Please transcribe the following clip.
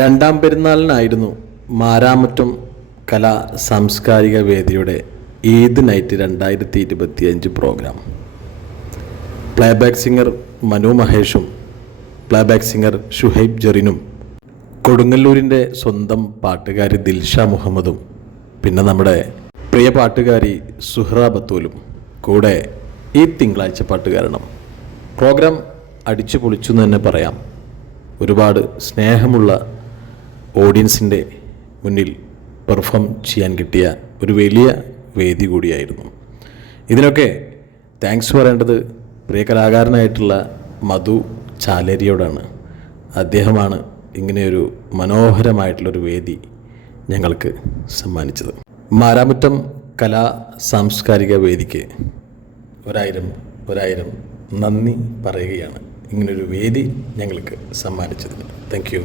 രണ്ടാം പെരുന്നാളിനായിരുന്നു മാരാമറ്റം കലാ സാംസ്കാരിക വേദിയുടെ Eid night 2025 program. Playback singer Manu മഹേഷും പ്ലേബാക്ക് സിംഗർ ഷുഹൈബ് ജെറിനും കൊടുങ്ങല്ലൂരിൻ്റെ സ്വന്തം പാട്ടുകാരി ദിൽഷ മുഹമ്മദും പിന്നെ നമ്മുടെ പ്രിയ പാട്ടുകാരി സുഹ്റ ബത്തൂലും കൂടെ ഈ തിങ്കളാഴ്ച പാട്ടുകാരണം. പ്രോഗ്രാം അടിച്ചു പൊളിച്ചു എന്ന് തന്നെ പറയാം. ഒരുപാട് സ്നേഹമുള്ള ഓഡിയൻസിൻ്റെ മുന്നിൽ പെർഫോം ചെയ്യാൻ കിട്ടിയ ഒരു വലിയ വേദി കൂടിയായിരുന്നു. ഇതിനൊക്കെ താങ്ക്സ് പറയേണ്ടത് പ്രിയ കലാകാരനായിട്ടുള്ള മധു ചാലേരിയോടാണ്. അദ്ദേഹമാണ് ഇങ്ങനെയൊരു മനോഹരമായിട്ടുള്ളൊരു വേദി ഞങ്ങൾക്ക് സമ്മാനിച്ചത്. മാരാമറ്റം കലാ സാംസ്കാരിക വേദിക്ക് ഒരായിരം നന്ദി പറയുകയാണ് ഇങ്ങനൊരു വേദി ഞങ്ങൾക്ക് സമ്മാനിച്ചതിന്. Thank you.